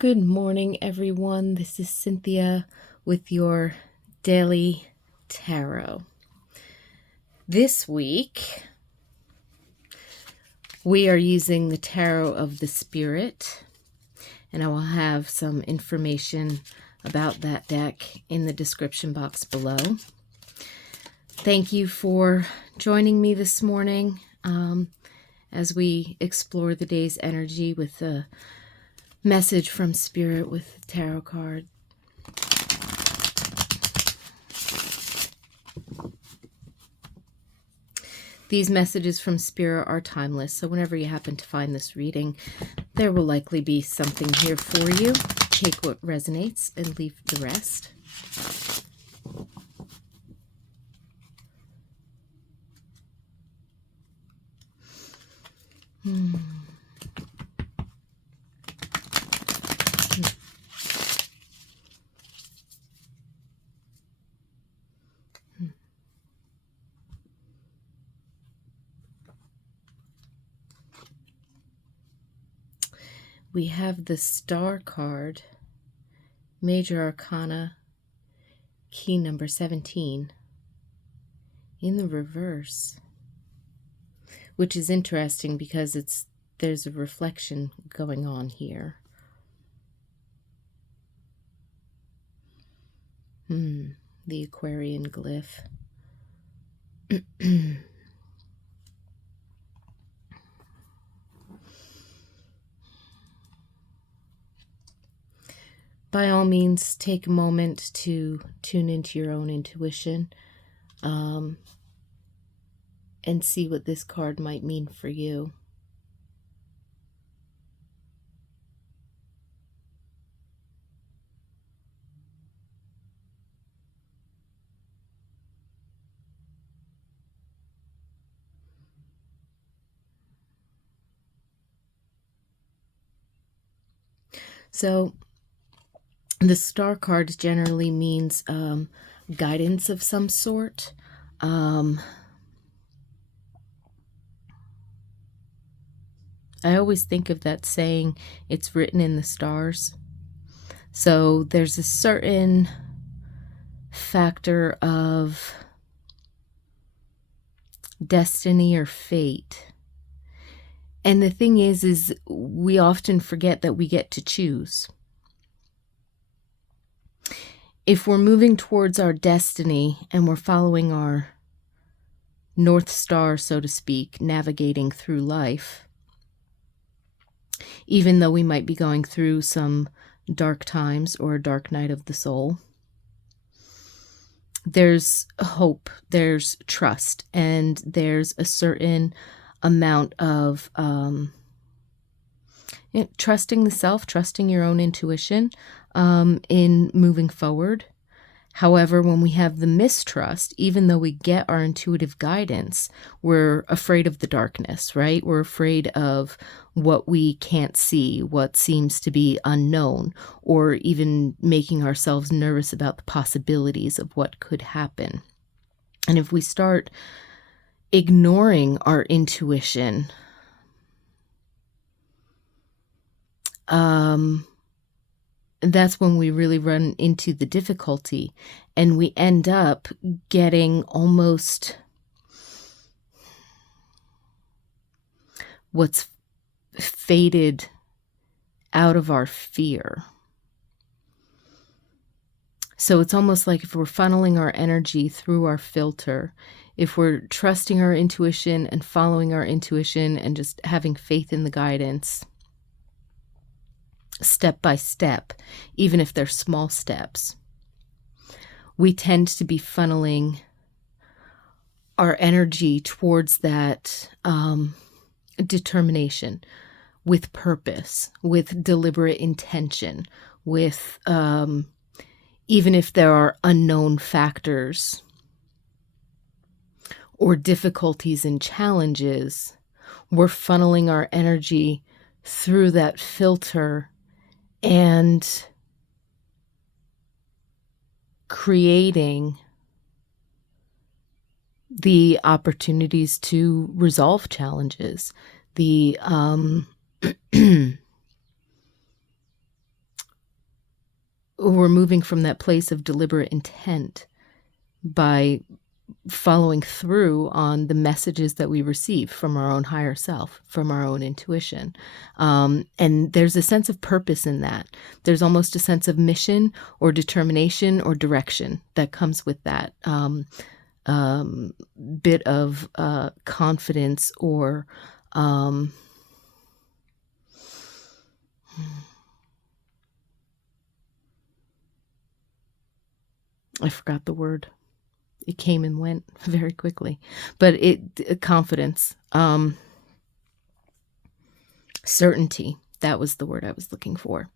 Good morning, everyone. This is Cynthia with your daily tarot. This week, we are using the Tarot of the Spirit, and I will have some information about that deck in the description box below. Thank you for joining me this morning as we explore the day's energy with the message from Spirit with the tarot card. These messages from Spirit are timeless, so whenever you happen to find this reading, there will likely be something here for you. Take what resonates and leave the rest. We have the Star card, Major Arcana, key number 17, in the reverse, which is interesting because there's a reflection going on here. The Aquarian glyph. By all means, take a moment to tune into your own intuition and see what this card might mean for you. So, the Star card generally means guidance of some sort. I always think of that saying, it's written in the stars. So there's a certain factor of destiny or fate. And the thing is we often forget that we get to choose. If we're moving towards our destiny and we're following our North Star, so to speak, navigating through life, even though we might be going through some dark times or a dark night of the soul, there's hope, there's trust, and there's a certain amount of trusting the self, trusting your own intuition in moving forward. However, when we have the mistrust, even though we get our intuitive guidance, we're afraid of the darkness, right? We're afraid of what we can't see, what seems to be unknown, or even making ourselves nervous about the possibilities of what could happen. And if we start ignoring our intuition, that's when we really run into the difficulty, and we end up getting almost what's faded out of our fear. So it's almost like if we're funneling our energy through our filter, if we're trusting our intuition and following our intuition and just having faith in the guidance, step by step, even if they're small steps, we tend to be funneling our energy towards that determination, with purpose, with deliberate intention, with even if there are unknown factors or difficulties and challenges, we're funneling our energy through that filter and creating the opportunities to resolve challenges, the we're moving from that place of deliberate intent by following through on the messages that we receive from our own higher self, from our own intuition. And there's a sense of purpose in that. There's almost a sense of mission or determination or direction that comes with that bit of confidence or I forgot the word. It came and went very quickly, but confidence, certainty. That was the word I was looking for.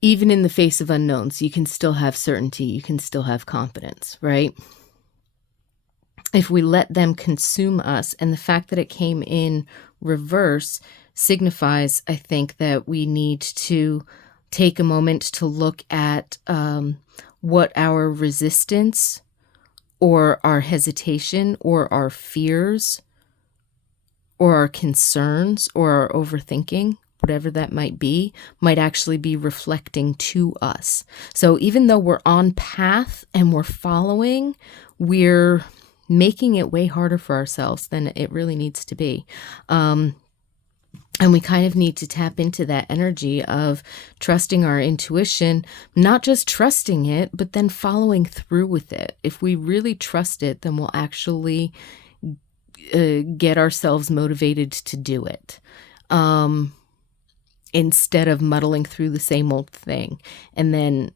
Even in the face of unknowns, you can still have certainty. You can still have confidence, right? If we let them consume us, and the fact that it came in reverse signifies, I think, that we need to take a moment to look at what our resistance or our hesitation or our fears or our concerns or our overthinking, whatever that might actually be reflecting to us. So even though we're on path and we're following, we're making it way harder for ourselves than it really needs to be. And we kind of need to tap into that energy of trusting our intuition, not just trusting it, but then following through with it. If we really trust it, then we'll actually get ourselves motivated to do it. Instead of muddling through the same old thing. And then,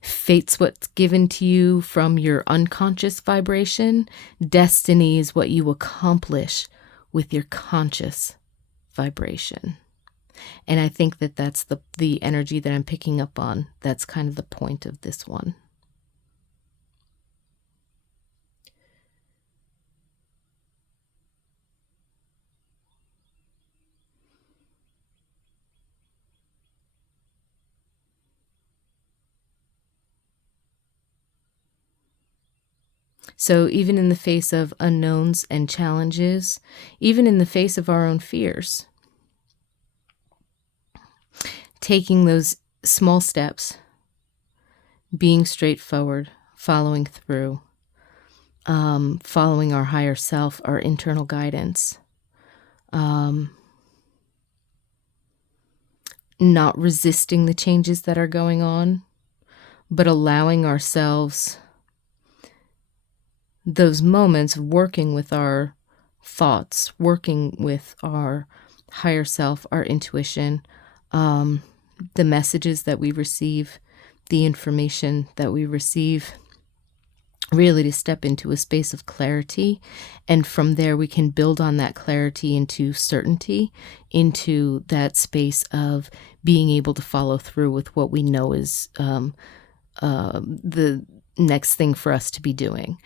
fate's what's given to you from your unconscious vibration. Destiny is what you accomplish with your conscious vibration. And I think that that's the energy that I'm picking up on. That's kind of the point of this one. So even in the face of unknowns and challenges, even in the face of our own fears, taking those small steps, being straightforward, following through, following our higher self, our internal guidance, not resisting the changes that are going on, but allowing ourselves those moments of working with our thoughts, working with our higher self, our intuition, the messages that we receive, the information that we receive, really to step into a space of clarity. And from there, we can build on that clarity into certainty, into that space of being able to follow through with what we know is the next thing for us to be doing.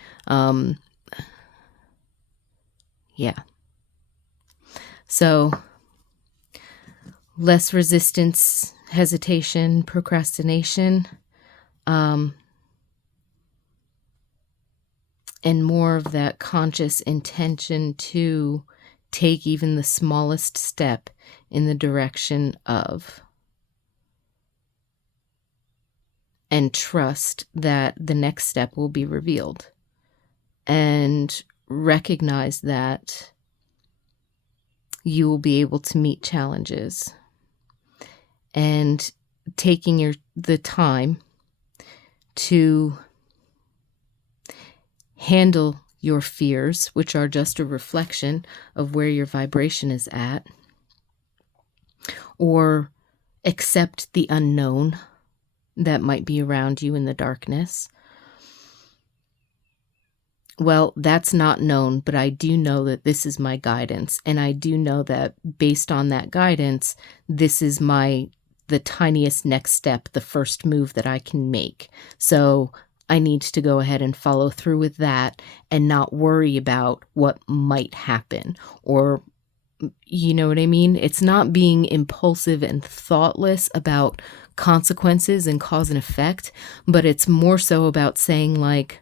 So less resistance, hesitation, procrastination, and more of that conscious intention to take even the smallest step in the direction of, and trust that the next step will be revealed, and recognize that you will be able to meet challenges, and taking the time to handle your fears, which are just a reflection of where your vibration is at, or accept the unknown that might be around you in the darkness. Well, that's not known, but I do know that this is my guidance. And I do know that based on that guidance, this is the tiniest next step, the first move that I can make. So I need to go ahead and follow through with that and not worry about what might happen, or, you know what I mean? It's not being impulsive and thoughtless about consequences and cause and effect, but it's more so about saying, like,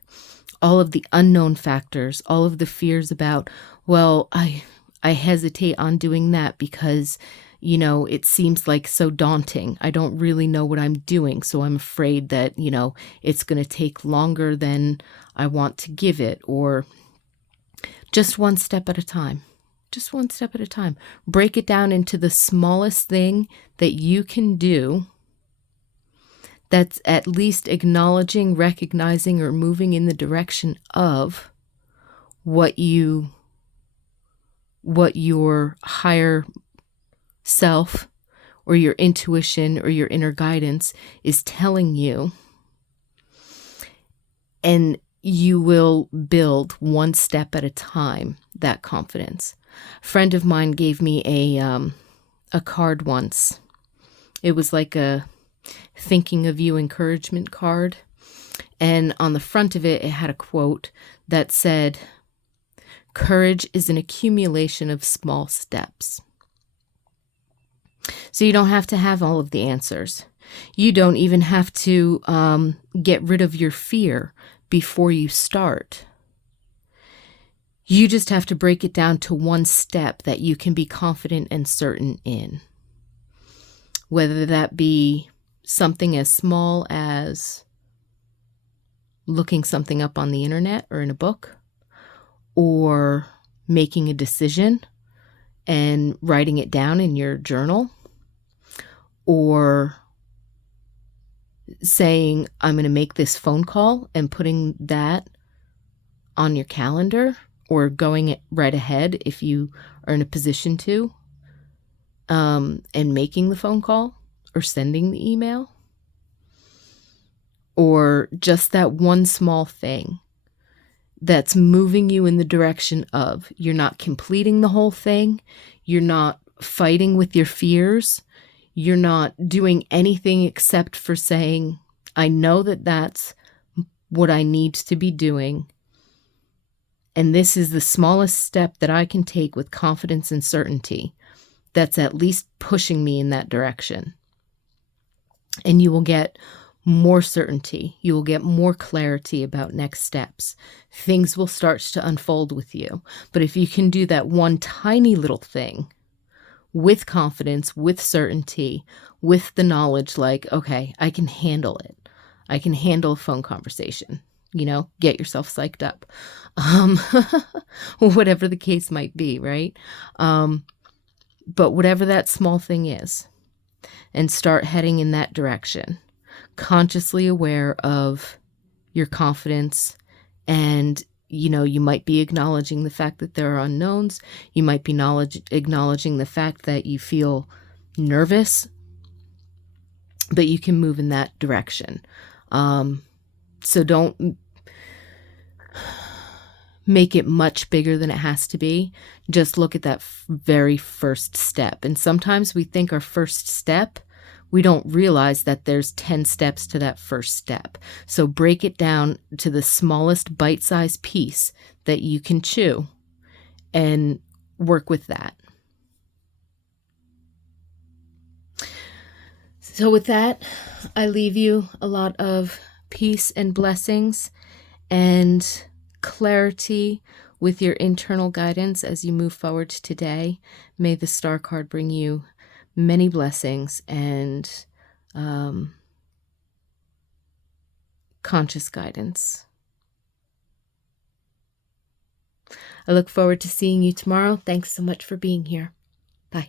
all of the unknown factors, all of the fears about, well, I hesitate on doing that because, it seems like so daunting. I don't really know what I'm doing, so I'm afraid that, it's going to take longer than I want to give it, or just one step at a time. Just one step at a time. Break it down into the smallest thing that you can do that's at least acknowledging, recognizing, or moving in the direction of what your higher self or your intuition or your inner guidance is telling you. And you will build one step at a time that confidence. A friend of mine gave me a card once. It was like a thinking of you encouragement card. And on the front of it, it had a quote that said, "Courage is an accumulation of small steps." So you don't have to have all of the answers. You don't even have to get rid of your fear before you start. You just have to break it down to one step that you can be confident and certain in. Whether that be something as small as looking something up on the internet or in a book, or making a decision and writing it down in your journal, or saying, I'm going to make this phone call and putting that on your calendar, or going right ahead if you are in a position to, and making the phone call or sending the email, or just that one small thing that's moving you in the direction of, you're not completing the whole thing, you're not fighting with your fears, you're not doing anything except for saying, I know that that's what I need to be doing, and this is the smallest step that I can take with confidence and certainty that's at least pushing me in that direction. And you will get more certainty. You will get more clarity about next steps. Things will start to unfold with you. But if you can do that one tiny little thing with confidence, with certainty, with the knowledge like, okay, I can handle it. I can handle a phone conversation. Get yourself psyched up. Whatever the case might be, right? But whatever that small thing is, and start heading in that direction, consciously aware of your confidence. And, you might be acknowledging the fact that there are unknowns. You might be acknowledging the fact that you feel nervous, but you can move in that direction. So don't make it much bigger than it has to be. Just look at that very first step. And sometimes we think our first step, we don't realize that there's 10 steps to that first step. So break it down to the smallest bite-sized piece that you can chew and work with that. So with that, I leave you a lot of peace and blessings and clarity with your internal guidance as you move forward today. May the star card bring you many blessings and conscious guidance. I look forward to seeing you tomorrow. Thanks so much for being here. Bye.